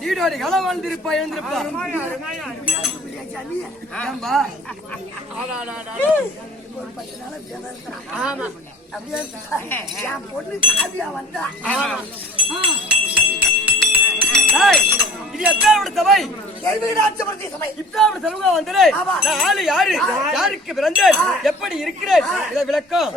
நீடோடி கள வாழ்ந்திருப்பா எழுந்திருப்பா பொண்ணு காவியா வந்தா இது எத்தனை சபை சபை இப்ப சொல்லுங்க வந்துரு ஆளு யாரு யாருக்கு பிறந்தேன் எப்படி இருக்கிறேன் இதை விளக்கம்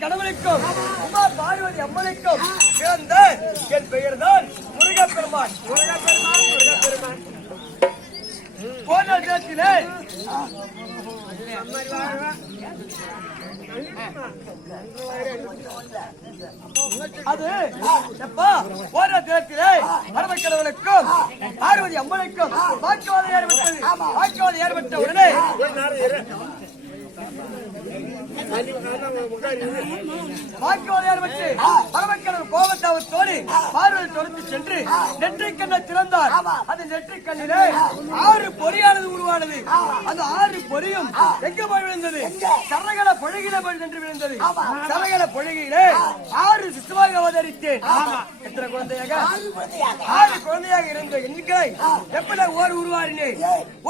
கடவுளுக்கும் உமா பார்வதி அம்மனுக்கும் பிறந்த என் பெயர் தான் முருகப்பெருமான். போன நேரத்திலே அது எப்பா போன நேரத்திலே மரப கடவுளுக்கும் பார்வதி அம்மனுக்கும் வாக்குவாதம் ஏற்பட்டது. வாக்குவாதம் ஏற்பட்ட உடனே கோபத்தாவத்தோடு பார்வதி தொடர்ந்து சென்று நெற்றிக்கண்ணை திறந்தார். அந்த நெற்றிக்கண்ணிலே 6 பொறியானது உருவானது. அந்த 6 பொறியும் எங்க போய் விழுந்தது? சரகல பொழுகில போய் நின்று விழுந்தது. சரகல பொழுகிலே 6 சிசுவாக அவதரித்தேன். எத்தனை குழந்தையாக? 6 குழந்தையாக இருந்த எண்களை எப்படி ஓர் உருவாறினேன்.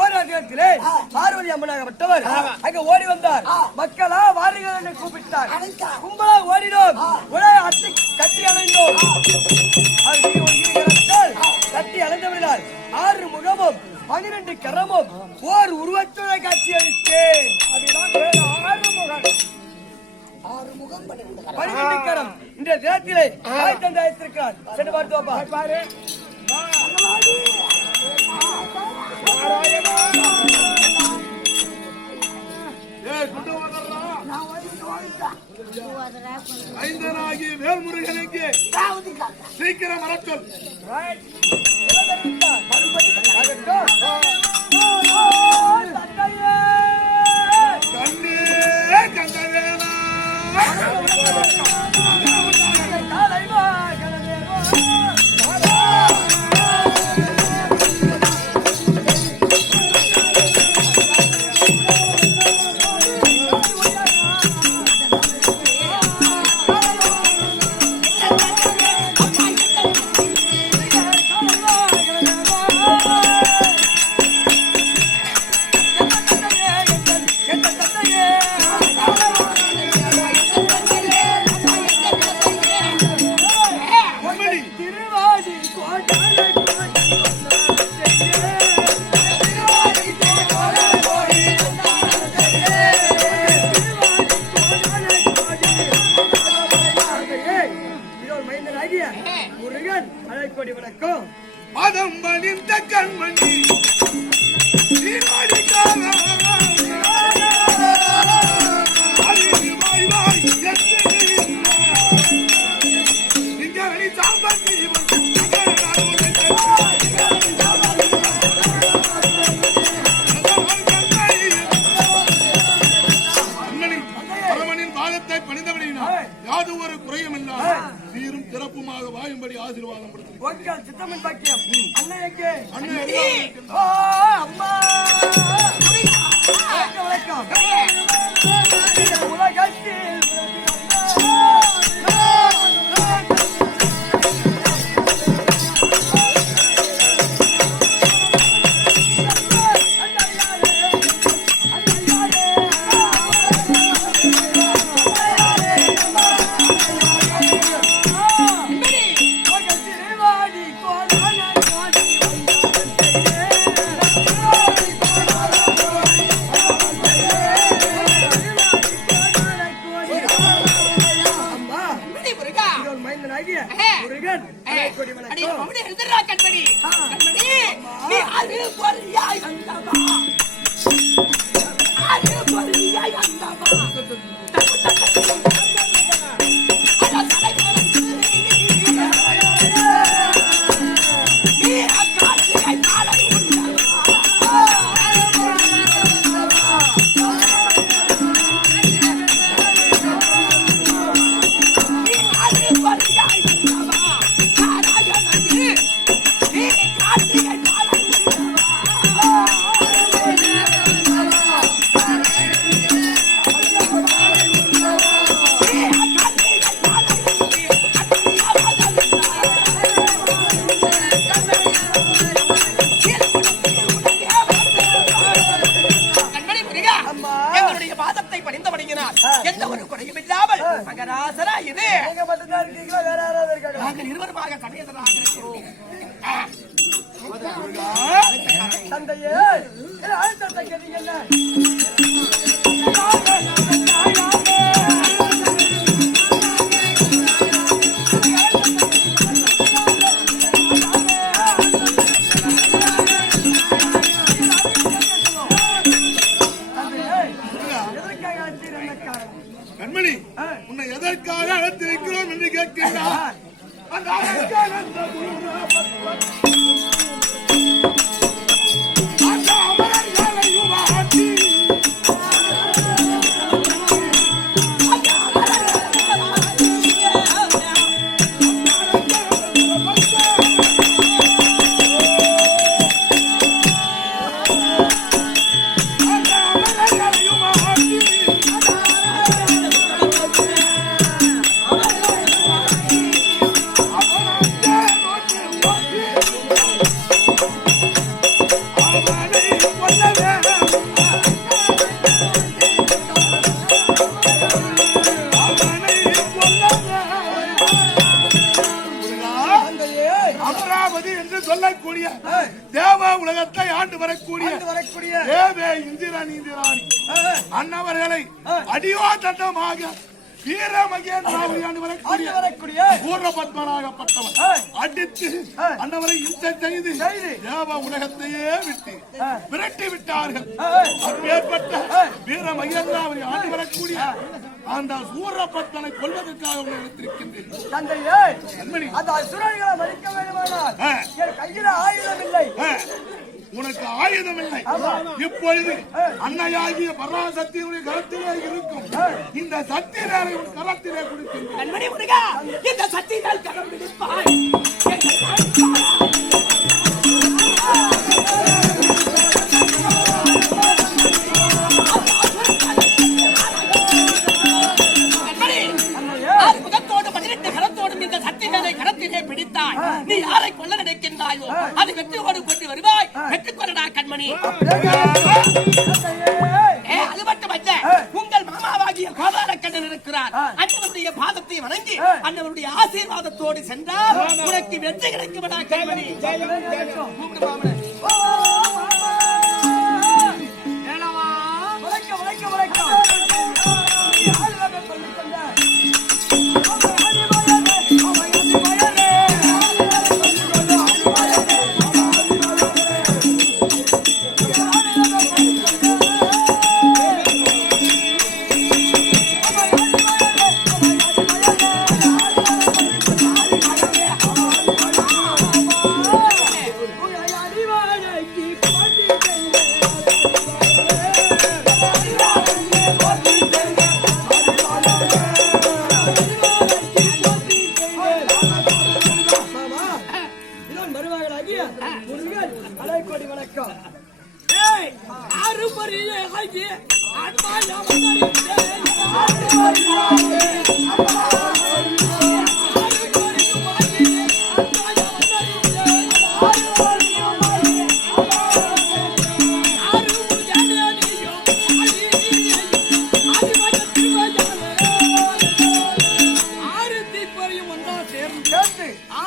ஓராட்டத்திலே பார்வதி அம்மனாகப்பட்டவர் அங்க ஓடி வந்தார். மக்களா வாருங்கள் என்று கூப்பிட்டார். கும்பலா ஓடினோம். அத்தி கட்டி அணைந்தோம். கட்டி அணைந்தவர்களால் 6 முகமும் 12 கரமும் ஓர் உருவத்துறை காட்சி அளித்தேன். 6 முகம் 12 கரம் இந்த தினத்திலே தந்தாயிருக்கிறார். சென்று பார்த்துவா பாரு. ஐந்தனாகி வேல்முருகனுக்கு சீக்கிரம் வரச்சொல். கண்ணே கண்டவேனா முருகன் அழைக்கொடி வணக்கம். மதம் மணிந்த கண்மணி சிறப்புமாக வாயும்படி ஆசீர்வாதம் கொடுத்து உங்கள் சித்தமின் பாக்கியம். அண்ணன் எங்கே? அண்ணன் எல்லாம் இருக்கின்றார். ஓ, அம்மா. வணக்கம், வணக்கம். உலகத்தில் முருகன் கொடி வணக்கம். எந்த ஒரு குறையும் இல்லாமல் மகராசரா இது நீங்க மட்டும்தான் இருக்கீங்களா? வேற யாராவது இருக்காங்க? நாங்கள் இருவருமாக சமயத்தராக இருக்கிறோம். தந்தையே, அழுத்தத்தை கேட்டீங்க என்ன? கண்மணி, உன்னை எதற்காக அழைத்திருக்கிறோம் என்று கேட்கின்றார். அந்த அழைக்காக அந்த அமரர்களையும் ஆட்டி சொல்லக்கூடிய தேவ உலகத்தை ஆண்டு வரக்கூடிய தேவே இந்திராணி அன்னவர்களை அடியோ தண்டமாக வீர மகேந்திராவுரி வரக்கூடிய பூர்ணபத்மனாகப்பட்டவன் அடித்து அன்னவரை இம்சை செய்து தேவ உலகத்தையே விட்டு விரட்டி விட்டார்கள். அப்பேற்பட்ட வீர மகேந்திராவுரி ஆண்டு வரக்கூடிய அந்த சூரபத்மனை கொல்வதற்காக எடுத்திருக்கின்றேன். தந்தையே, அந்த அசுரர்களை மறிக்க வேண்டுமானால் என் கையில் ஆயுதம் இல்லை. உனக்கு ஆயுதம் இல்லை. இப்பொழுது அன்னையாகிய பராசக்தியுடைய கரத்திலே இருக்கும் இந்த சக்தி வேலை உன் கரத்திலே கொடுக்கின்றேன். இந்த சக்திகள் கரம் பிடிப்பாய். பிடித்தாய். நீ யாரை கொல்ல நினைக்கின்றாயோ அது வெற்றியோடு கொண்டு வருவாய். வெற்றி கொள்ளடா கண்மணி. அது மட்டுமல்ல, உங்கள் மாமாவாகிய கோபாலக்கண்ணன் இருக்கிறார். அண்ணவருடைய பாதத்தை வணங்கி அண்ணவருடைய ஆசீர்வாதத்தோடு சென்றால் உனக்கு வெற்றி கிடைக்குமடா கண்மணி.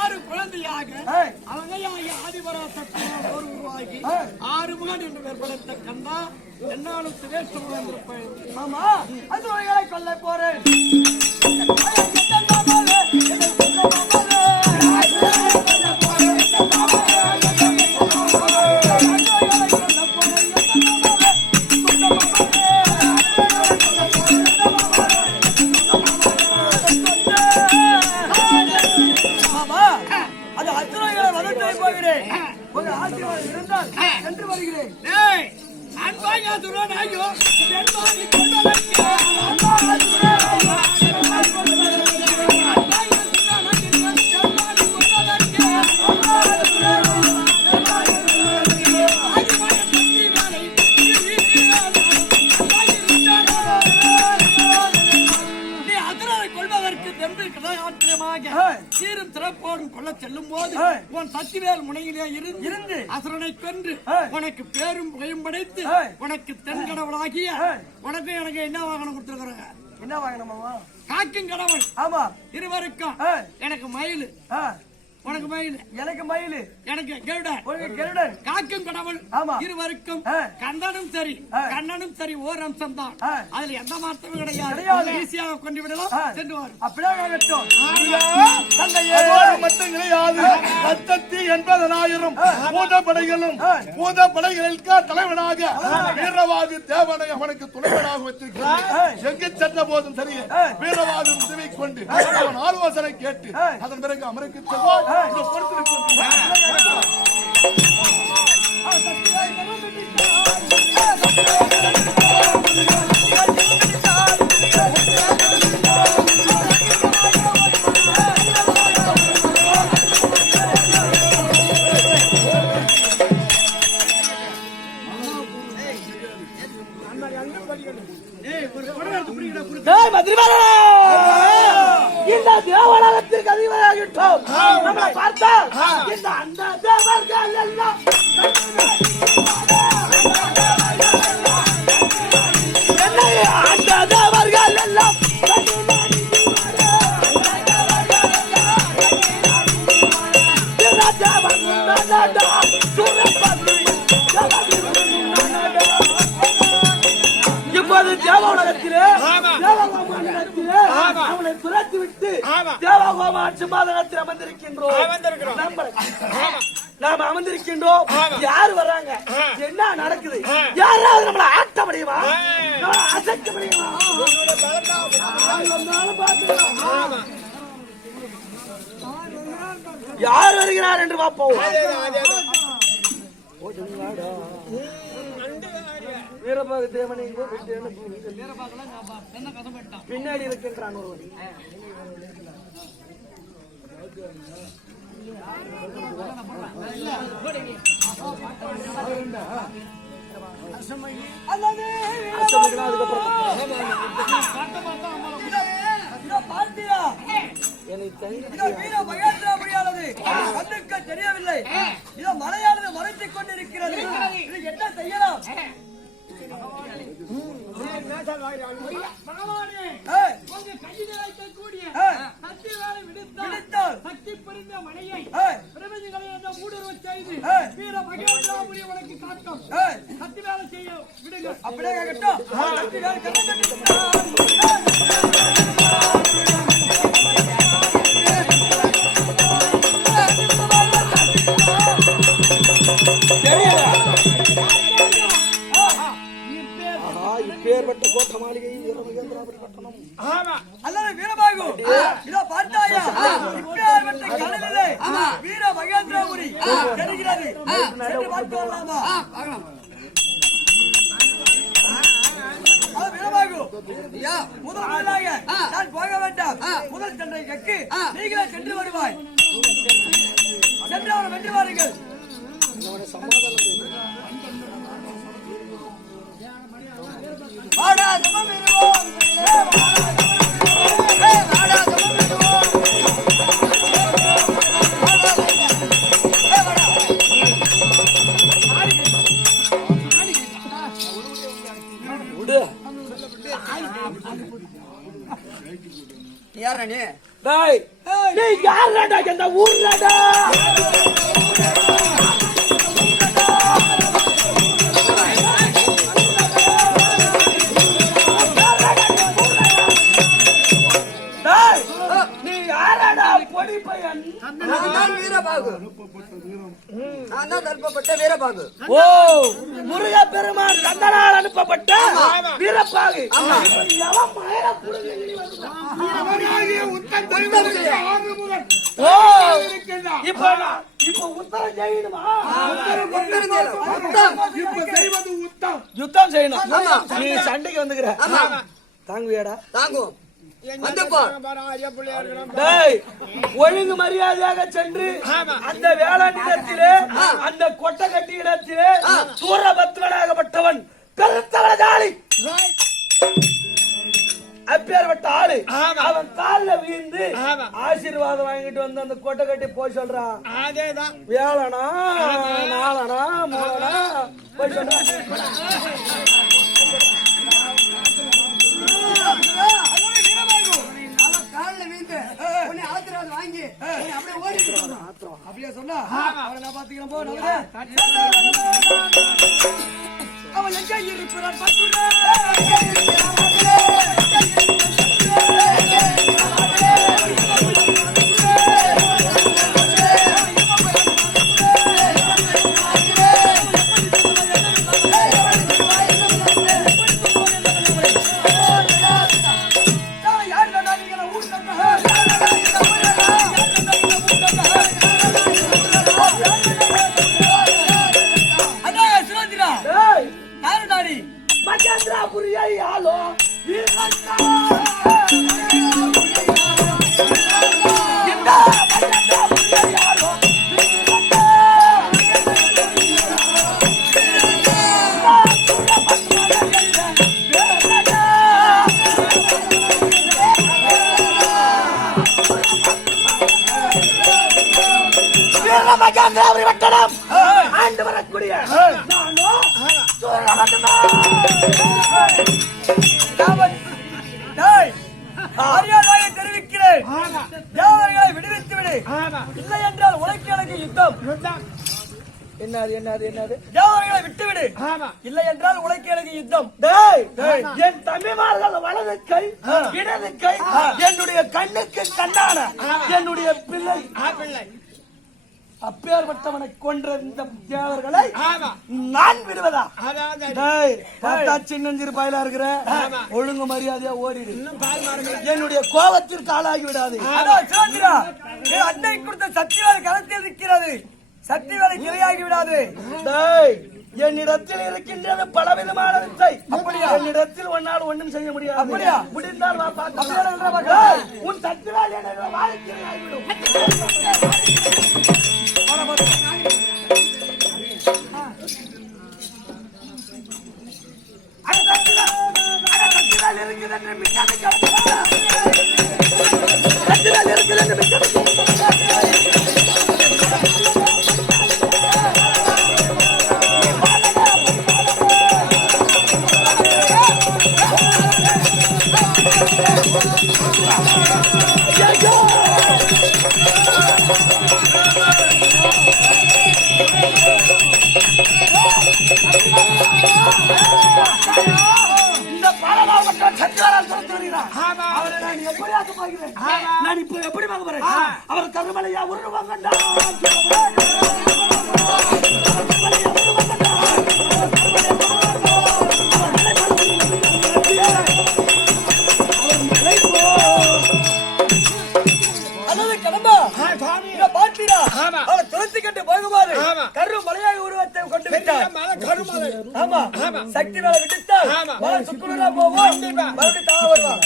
ஆறு குழந்தையாக அழகையாகி ஆதிபராசக்தியாக உருவாகி ஆறுமுகன் என்று பெயர் படைத்த கந்தா என்னாலும் சிரேஷ்டம் வந்திருப்பேன். ஆமா அது வகைகளை கொல்ல போறேன். சென்று வருகிறேன். அன்பாயா துரோனாயோ சீரும் சிறப்போடும் கொள்ள செல்லும் போது உன் சத்திவேல் முனையிலே இருந்து அசுரனை கொன்று உனக்கு பேரும் புகையும் படைத்து உனக்கு தென்கடவுளாகிய உனக்கு எனக்கு என்ன வாகனம் கொடுத்துருக்குறாங்க? என்ன வாங்கினமாவா? காக்கும் கடவுள். ஆமா இருவருக்கும் எனக்கு மயில், உனக்கு மயில், எனக்கு மயில், எனக்கு கருடன், உனக்கு கருடன். காக்கும் கடவுள். ஆமா இருவருக்கும் கந்தனும் சரி கண்ணனும் சரி ஓர் அம்சம் தான். அதுல எந்த மாற்றமும் கிடையாது. ஈஸியாக கொண்டு விடலாம். சென்று வரும். அப்படியே ஆகட்டும். மட்டும் கிடையாது. 180,000 பூதப்படைகளும் பூதப்படைகளுக்கு தலைவனாக வீரவாகு தேவனை அவனுக்கு துணைவனாக வைத்திருக்கிறார். எங்கு சென்ற போதும் சரி வீரவாகு உதவி கொண்டு அவன் ஆலோசனை கேட்டு அதன் பிறகு அமருக்கு செல்வார். இந்த தேவலகத்திற்கு அதிபராகிட்டோம். நம்மளை பார்த்தால் இந்த அந்த தேவர்கள் எல்லாம் அந்த தேவர்கள் எல்லாம் இப்போது தேவலகத்திலே அவனை துரத்தி விட்டு தேவகோம ஆட்சி மாதத்தில் அமர்ந்திருக்கின்றோம். நாம அமர்ந்திருக்கின்றோம். யாரு வர்றாங்க? என்ன நடக்குது? யாராவது நம்மளை ஆட்ட முடியுமா? அசைக்க முடியுமா? யார் வருகிறார் என்று பார்ப்போம். வீரபாகு தேவனை பின்னாடி இருக்கின்றான் ஒருவன். தெரியவில்லை. இதோ மலையானது மறைத்துக் கொண்டிருக்கிறது. என்ன செய்யலாம்? சக்தி புரிந்த மலையை ஊடுருவச் செய்து வீர மகேந்திராபுரி உனக்கு காட்டும். சக்தி வேலை செய்ய விடுங்க. அப்படியே கேட்கட்டும். இப்பேற்பட்ட கோட்ட மாளிகை வீரமகேந்திராபுரி பட்டணம். அல்லது வீரபாகு இதோ பார்த்தாயா? இப்பேற்பட்ட கடலிலே வீர மகேந்திராபுரி தெரிகிறது. சென்று பார்த்து வரலாமா? வீரபாகு முதலாக நான் போக வேண்டாம். முதல் சென்றை கக்கு நீங்களே சென்று வருவாய். சென்று அவரை வென்று வாருங்கள். வாடா சமம் இருவோம் வாடா சமம் இருவோம் யாரா நீ? டேய் நீ யாரடா இந்த ஊர்லடா? டேய் நீ யாரடா பொடி பையன்? நான் வீரபாகு. நான் தான் தர்ப்பப்பட்ட வீரபாகு. ஓ முருக பெருமான் தந்தனால் அனுப்பப்பட்ட வீரப்பாகு. எவன் மயிர புடுங்கி ஓ இப்ப உத்தரம் செய்யணுமா? யுத்தம் செய்யணும். நீ சண்டைக்கு வந்துக்கிற தாங்குவியாடா? தாங்கும். வந்துப்பா. டேய் ஒழுங்கு மரியாதையாக சென்று அந்த வேளாண்மையிடத்திலே அந்த கொட்டை கட்டி இடத்திலே சூரபத்மனாகப்பட்டவன் பெருத்தவளதாளி அப்பேற்பட்ட ஆளு அவன் கால்ல விழுந்து ஆசீர்வாதம் வாங்கிட்டு வந்து அந்த கொட்டை கட்டி போய் சொல்றான். அதேதான் வேளனா நாளனா மூலனா போய் சொல்றான். அப்படியே சொன்னா அவனை பாத்துக்கிறேன் போ. அவன் எங்க இருக்கிறான்? ஆண்டு வரக்கூடிய மரியாதையை தெரிவிக்கிறேன். தேவர்களை விடுவித்து விடு. இல்லை என்றால் உனக்கு எனக்கு யுத்தம். என்னது என்னது என்னது? தேவர்களை விட்டுவிடு. இல்லை என்றால் உனக்கு எனக்கு யுத்தம். என் தம்பிமார்கள் வலது கை இடது கை என்னுடைய கண்ணுக்கு கண்ணான என்னுடைய பிள்ளை அப்பேற்பட்டவனை கொன்ற இந்த தேவர்களை நான் விடுவதா? சின்னஞ்சிறு பயலா இருக்கிற ஒழுங்கு மரியாதையா ஓடிடு. என்னுடைய கோபத்திற்கு ஆளாகி விடாது. அன்னை கொடுத்த சக்திவேலை கலத்தில் இருக்கிறது. சக்திவேலை கிரையாகி விடாது. என்னிடத்தில் இருக்கின்றது பலவிதமான வித்தை. அப்படியா? என்னிடத்தில் ஒன்னால் ஒன்றும் செய்ய முடியாது. அப்படியா? முடிந்தால் வா பார்க்கலாம். உன் சக்திவேல் என்னை வாழ்க்கையாகிவிடும். நான் இப்ப எப்படி வாங்க போறேன்? அவர் கருமலையா உருவாங்க. அதாவது கடம்பா பாத்தீரா அவரை துரத்தி கட்டு போகுமாறு கரு மலையாக உருவத்தை கொண்டு விட்டார். ஆமா சக்தி மேல விட்டுட்டால் சுக்குனரா போவோம். மறுபடியும் தாழ வருவான்.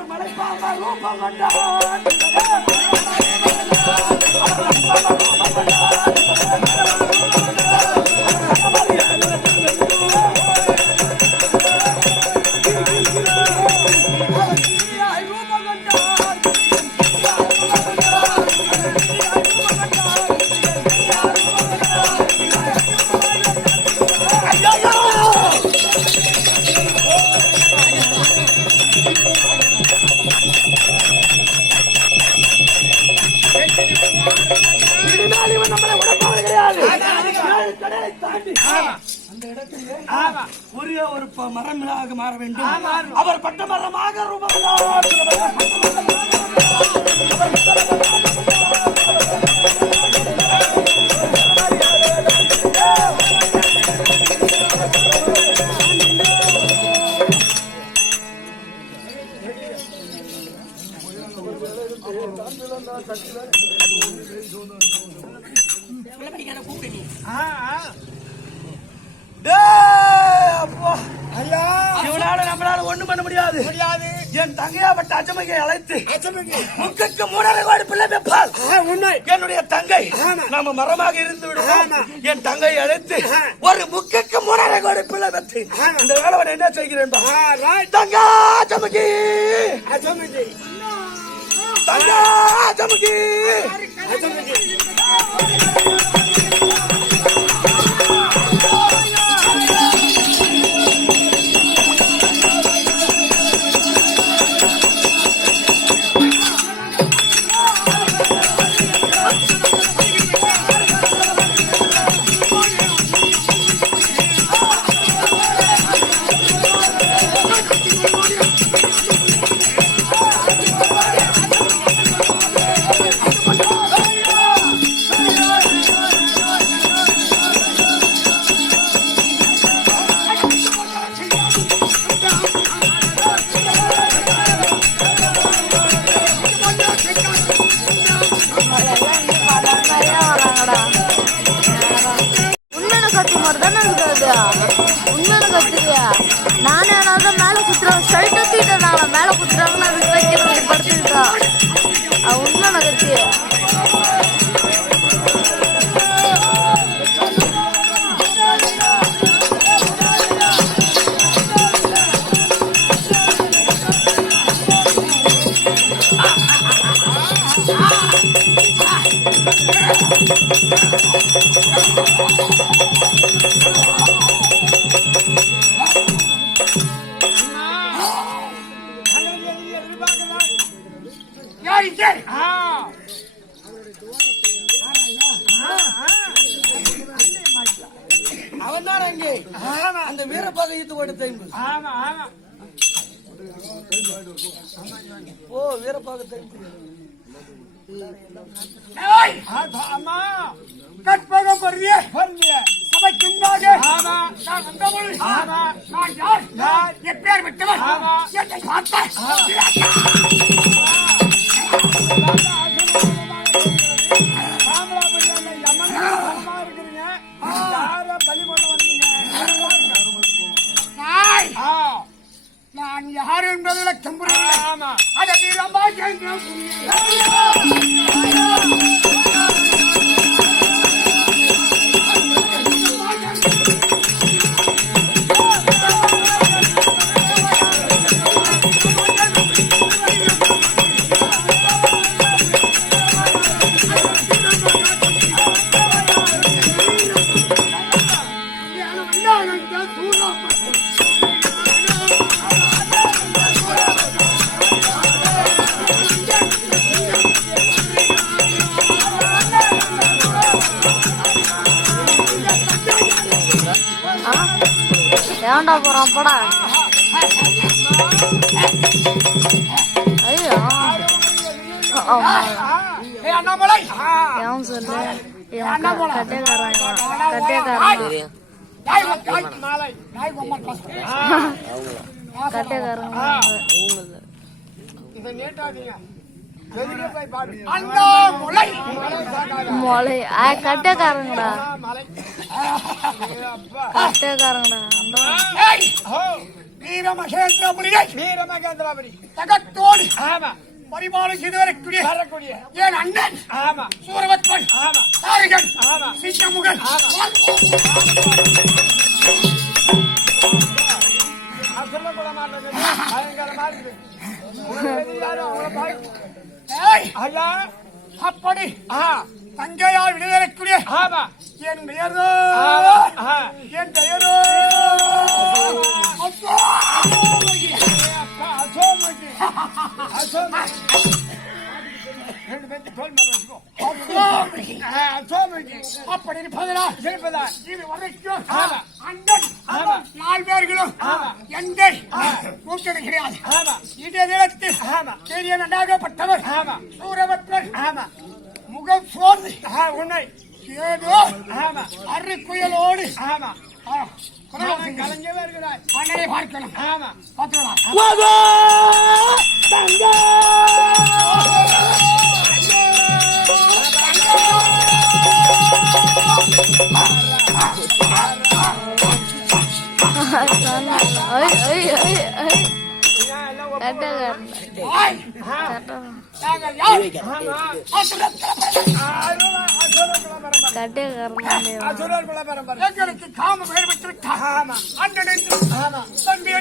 அவர் மலைப்பாம்பா ரூபம் கொண்டார். ஒரே ஒரு மரமாக மாற வேண்டும். அவர் பட்ட மரமாக ரூபம் இவனால நம்மளால ஒண்ணும் பண்ண முடியாது. என் தங்கையாப்பட்ட அச்சமையை அழைத்து முக்குக்கு 3.5 கோடி பிள்ளை வைப்பாள். என்னுடைய தங்கை நம்ம மரமாக இருந்து விடுவோம். என் தங்கை அழைத்து ஒரு முக்குக்கு 3.5 கோடி பிள்ளை வைத்து இந்த வேலை என்ன செய்கிறேன்? தங்கா அச்சமைக்கு தங்கா அச்சமைக்கு நானே மேல குத்துறேன் ஷர்ட் எடுத்துக்கிட்டேன். நான் மேல குத்துறாங்கன்னு அதுக்கு வைக்கிறேன் படுத்துக்கிட்டா உண்மை கத்தி. அவன் தான் அங்கே அந்த வீரப்பாக ஈத்து கொடுத்த ஓ வீரப்பாக கற்பகம் பருவிய சபைக்குண்டாக நான் வந்தவள் நான் எப்பேர் விட்டவன் என்னை பார்த்த நான் யார் என்பதில் செம்புறேன். அதை வீரமா ஏன்டா போறான் படா. ஐயோ ஏன் சொல்லு மொளை கட்டக்காரங்கடா கட்டக்காரங்கடா வீரமகேந்திரபுரியை வீரமகேந்திராபுரி தகத்தோடு ஆமா பரிபாலம் செய்து வரக்கூடிய என் அண்ணன் ஆமா சூரபத்மன் ஆமா தாரிகன் ஆமா சிங்கமுகன் சொல்லக்கூட மாட்டேங்குது பயங்கரமா இருக்கு ஐயா அப்படி தங்கையால் விடுதலைக்குரிய ஆமா என் பெயரோ என் பெயரோ அப்படி இருப்பதா இது வரைக்கும் அண்ணன் 4 பேர்களும் எந்த கூட்டணி கிடையாது இதே நேரத்தில் பெரிய நன்றாகப்பட்டவர் சூரபத்மன் முகம் சோர்ந்து உன்னை ஏதோ அரை புயலோடு கலங்கவே இருக்கிறார் அண்ணனை பார்க்கலாம் பார்த்துக்கலாம் எங்களுக்கு காமம் ஏற்பட்டிருக்கான் அண்ணன் தம்பி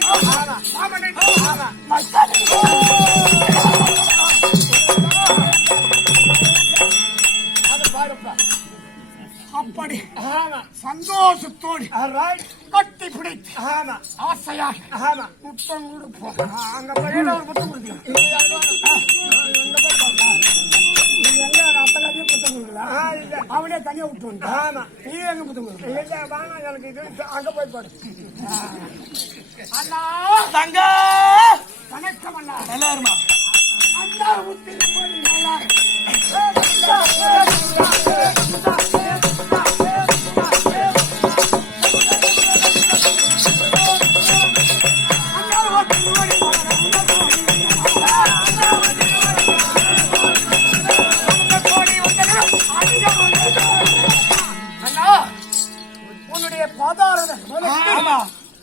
அப்படி சந்தோஷத்தோடு கட்டி பிடித்து ஆசையாக முத்தம் கொடுப்போம் அங்க போய் ஒரு முத்தம் அவனே தனியா விட்டு நீ எங்க முத்தம் கொடுக்க எனக்கு இது அங்க போய் பாடு அண்ணா தங்க வணக்கம் அண்ணா நல்லா இருமா அண்ணா முத்தி நல்லா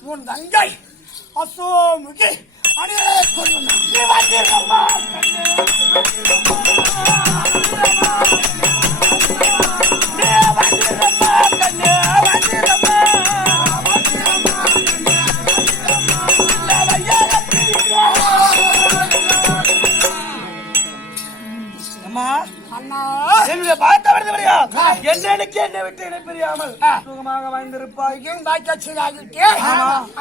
உன் தங்கை அசோமுகி என்னுடைய பார்த்த வருதுவரையா என்னைக்கு என்னை விட்டு இணைப்பிரியாமல் சுகமாக வாழ்ந்திருப்பாய் பாய்க்காட்சியாகிட்டே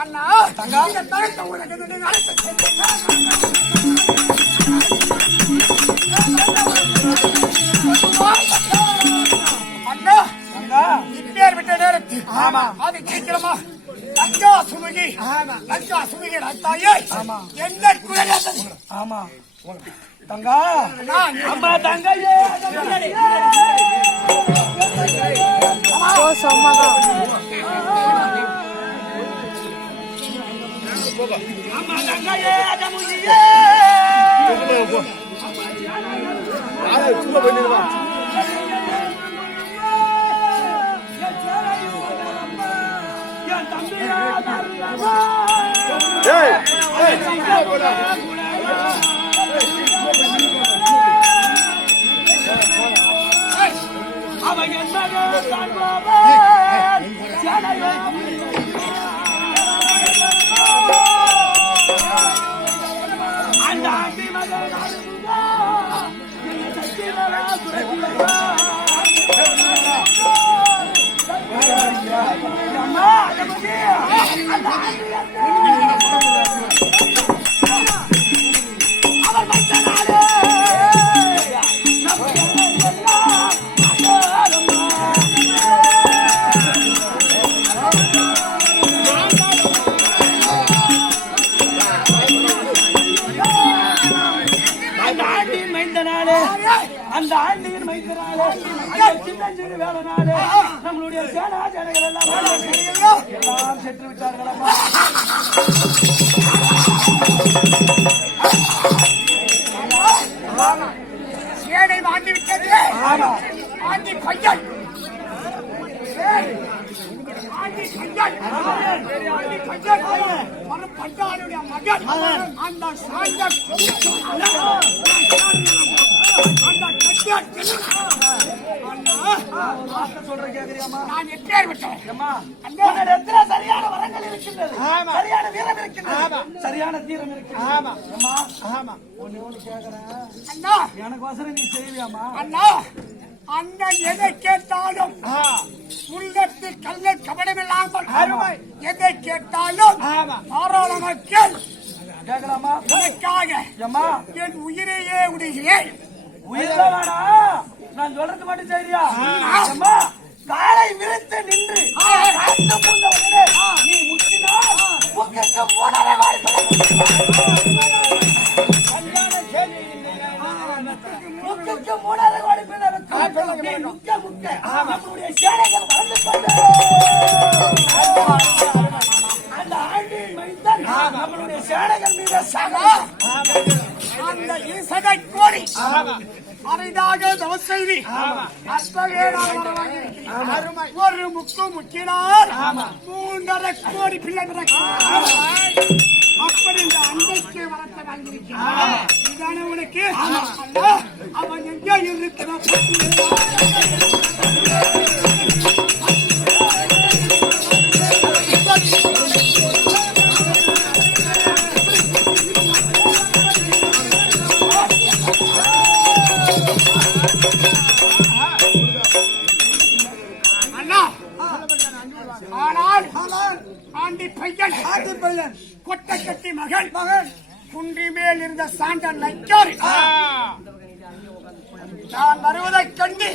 அண்ணா தங்க தரத்தை உனக்கு அண்ணா இப்பேர் விட்ட நேரத்தில் அது சீக்கிரமா லங்கா சுமுகி தாயே என்ன குறையாது ஆமா தங்கா அம்மா தங்கையே அம்மா தங்கையே அதமுதியே என் தம்பியா அவன் என் மகன் அந்த ஆண்டி மகன் அந்த ஆண்டியின் மைந்தனாலே சின்னஞ்சிறு வேலனாலே நம்மளுடைய சேனா ஜனங்கள் எல்லாம் சென்று விட்டார்களா சேனை வாங்கி விட்டது ஆண்டி பையன் ஆண்டி பையன் சண்டாளுடைய மகன் அந்த சாண்ட அந்த கட்டியாட்டு சொல்ற கேக்குறியாமா? நான் எப்பேர் விட்டேன் எத்தனை சரியான வரங்கள் இருக்கின்றது, சரியான வீரம் இருக்கின்றது, சரியான தீரம் இருக்கின்றது. ஒண்ணு கேக்குறேன், அண்ணா எனக்கு வசனம் நீ செய்வியாமா? அண்ணா அண்ணன் எதை கேட்டாலும் உள்ளத்து கல்ல கபடமில்லாமல் எதை கேட்டாலும் தாராளமாக கேள். கேட்கலாமா? உனக்காக ஏம்மா என் உயிரையே உடைகிறேன். உயிரெல்லாம் வேணா, நான் சொல்றது மட்டும் சரியா? அம்மா காலை விரித்து நின்று காத்து பூந்தவனே, நீ முக்கினால் முக்கிக்கு மூணரை வாய்ப்பு முக்கிக்கு மூணரை வாய்ப்பு முக்க முக்க நம்முடைய சேனைகள் வளர்ந்து கொண்டு அந்த ஆண்டின் மைந்தன் நம்மளுடைய சேனைகள் மீது அந்த ஈசனை கோரி அரிதாக தவசெய்தி ஒரு முக்கு முக்கினால் 3.5 கோடி பிள்ளை அப்படி இந்த அன்றைக்கு வரத்தை வாங்கியிருக்கிறார். இதான உனக்கு அவன் எங்கே இருக்கிறான்? ஆனால் ஆண்டி பையன் கொட்டை கட்டி மகன் குன்றி மேல் இருந்த சாண்டன் லைக்கார் நான் வருவதைக் கண்டு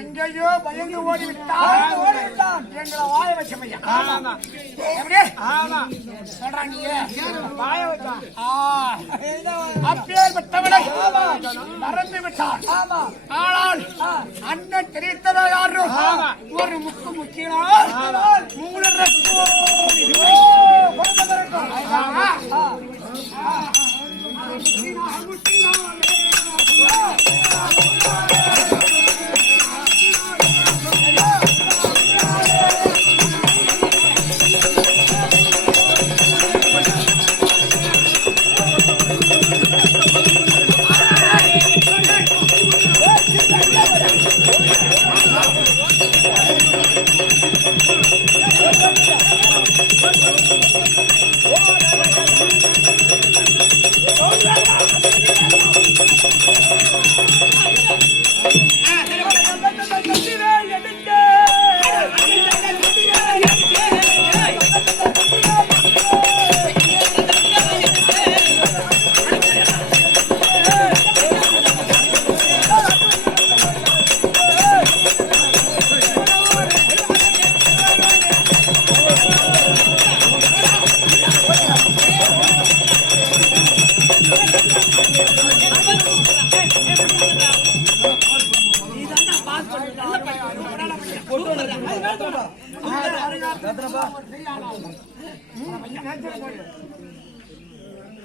எங்கேயோ பயந்து ஓடிவிட்டான். எங்களை வாய வச்சமையா அப்பேற்பட்டவனை மறந்து விட்டான். ஆனால் அண்ணன் தெரிவித்ததா யாரும் ஒரு முக்கு முக்கினால் 3.5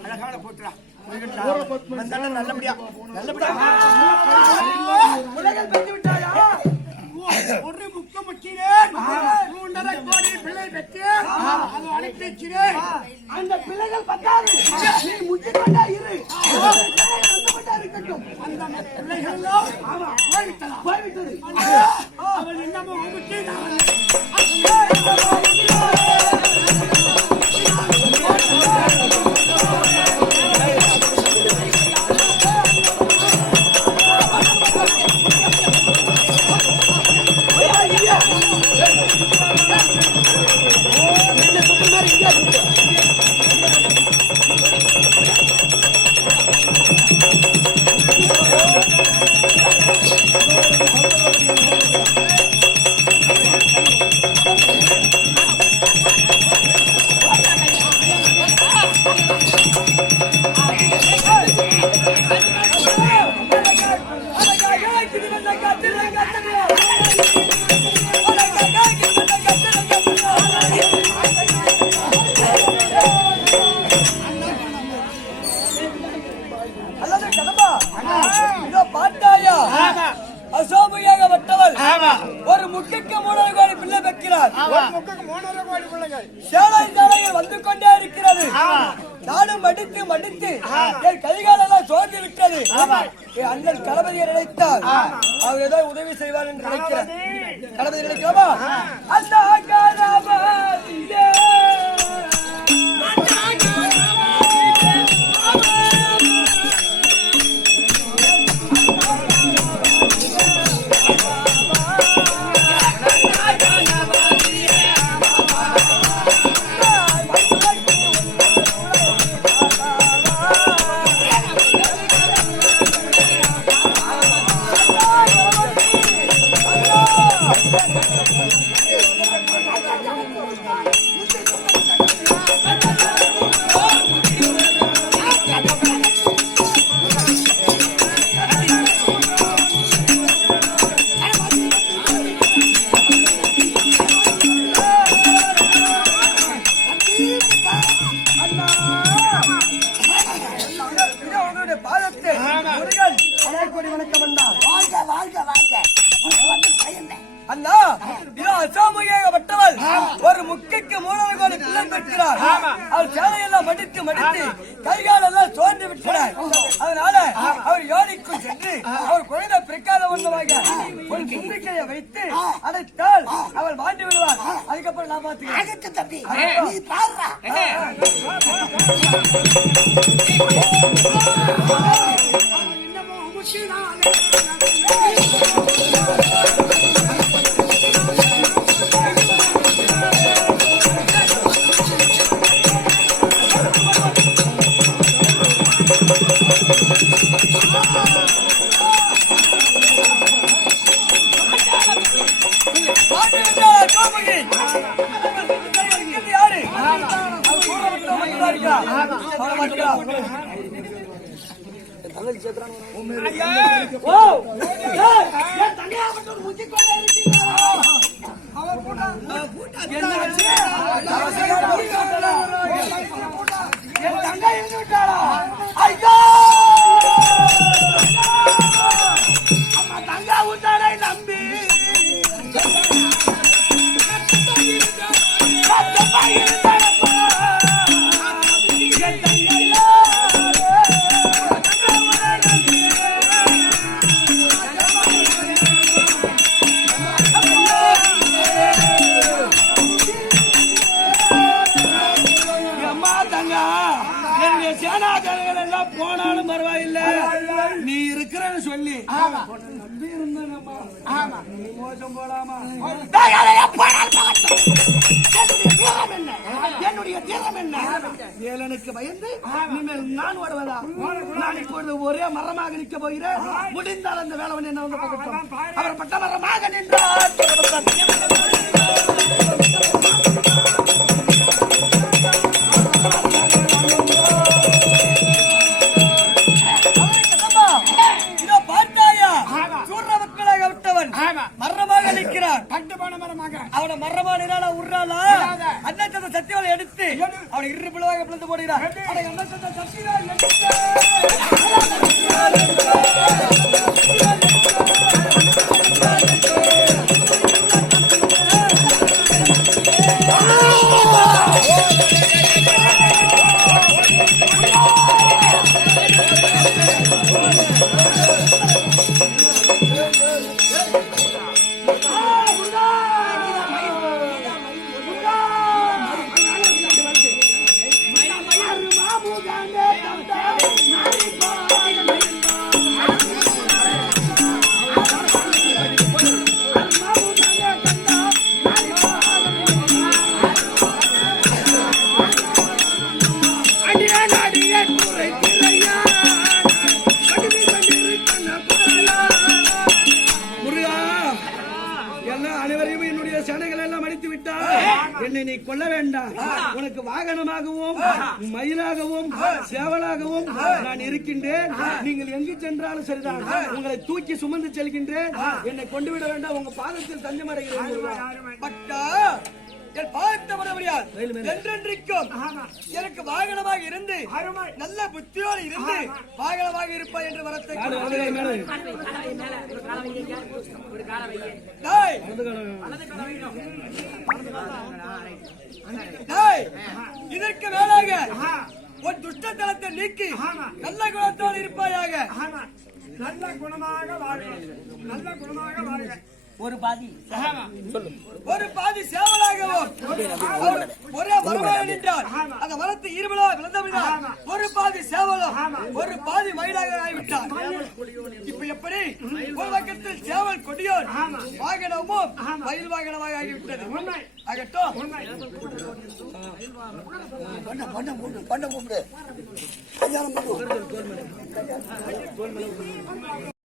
அழகான போட்டுறா நல்லபடியா உலகில் பெற்று விட்டாயா? ஒரு முக்க முக்கிறேன் 3.5 கோடி பிள்ளை பெற்றேன். அதை அனுப்பி வைக்கிறேன். அந்த பிள்ளைகள் பத்தாது, நீ முக்கிக்கொண்டா இரு. இருக்கட்டும், அந்த பிள்ளைகள் எல்லாம் போய்விட்டது. அவள் என்னமோ முக்கிய அசோபையாக வட்டவள் ஒரு முக்கிக்கு 3.5 கோடி பிள்ளை இருக்கிறார். முக்குக்கு 300 கோடி பிள்ளைகள் சேலை சேலைகள் வந்து கொண்டே இருக்கிறது. நானும் மடித்து மடித்து என் கைகாலெல்லாம் சோர்ந்து விட்டது. என் அண்ணன் தளபதியை நினைத்தால் அவர் ஏதோ உதவி செய்வார் என்று நினைக்கிறேன். தளபதி நினைக்கலாமா? அண்ணா காலாபாதியே பாதத்தை முருகன் அலைக்கொடி வணக்கம் வந்தான். அண்ணா இதோ அசாமுகப்பட்டவள் ஒரு முக்கிக்கு 300 கோடி பிள்ளை பெற்கிறார். அவர் சேலையெல்லாம் மடித்து மடித்து கைகாலெல்லாம் சோர்ந்து விட்டார். அதனால அவர் யோனிக்குள் சென்று அவர் குழந்தை பிறக்காத ஒன்றமாக ஒரு தும்பிக்கையை வைத்து அடைத்தால் அவள் மாட்டி விடுவார். அதுக்கப்புறம் நான் பார்த்துக்கிறேன் தம்பி. போனாலும் பரவாயில்லை, நீ இருக்கிறன்னு சொல்லி மோசம் போடாமா என்னுடைய தீரம் என்ன? வேலனுக்கு பயந்து இனிமேல் நான் ஓடுவதா? நான் இப்பொழுது ஒரே மரமாக நிற்க போகிறேன். முடிந்தால் அந்த வேலவன் என்ன வந்து பக்கட்டும். அவர் பட்ட மரமாக நின்றார். மரமாக நிற்கிறார். அவனை மரமான உருளாலா அண்ணன் சத்தியாவை எடுத்து அவனை இரு பிளவாக பிளந்து போடுகிறார். என்னை நீ கொல்ல வேண்டாம். உனக்கு வாகனமாகவும் மயிலாகவும் சேவலாகவும் நான் இருக்கின்றேன். நீங்கள் எங்கு சென்றாலும் சரிதான், உங்களை தூக்கி சுமந்து செல்கின்றேன். என்னை கொண்டு விட வேண்டாம். உங்க பாதத்தில் தஞ்சமடைகிறேன். பட்டா என் பாதத்தை விட முடியாது என்றென்றைக்கும் எனக்கு வாகனமாக இருந்து நல்ல புத்தியோடு இருந்து வாகனமாக இருப்பாய் என்று வரத்தை டேய், டேய், இதற்கு மேலாக உன் துஷ்டத்தனத்தை நீக்கி நல்ல குணத்தோடு இருப்பாயாக. நல்ல குணமாக வாழ்க, நல்ல குணமாக வாழ்க. ஒரு பாதி ஒரு பாதி சேவலாகவும் ஒரே மரமாக நின்றார். அந்த மரத்து இருமலா விழுந்தவிட்டார். ஒரு பாதி சேவலும் ஒரு பாதி மயிலாக ஆகிவிட்டார். இப்ப எப்படி ஒரு பக்கத்தில் சேவல் கொடியோர் வாகனமும் மயில் வாகனமாக ஆகிவிட்டது. ஆகட்டும், பண்ண கூப்பிடு. கல்யாணம் பண்ணு.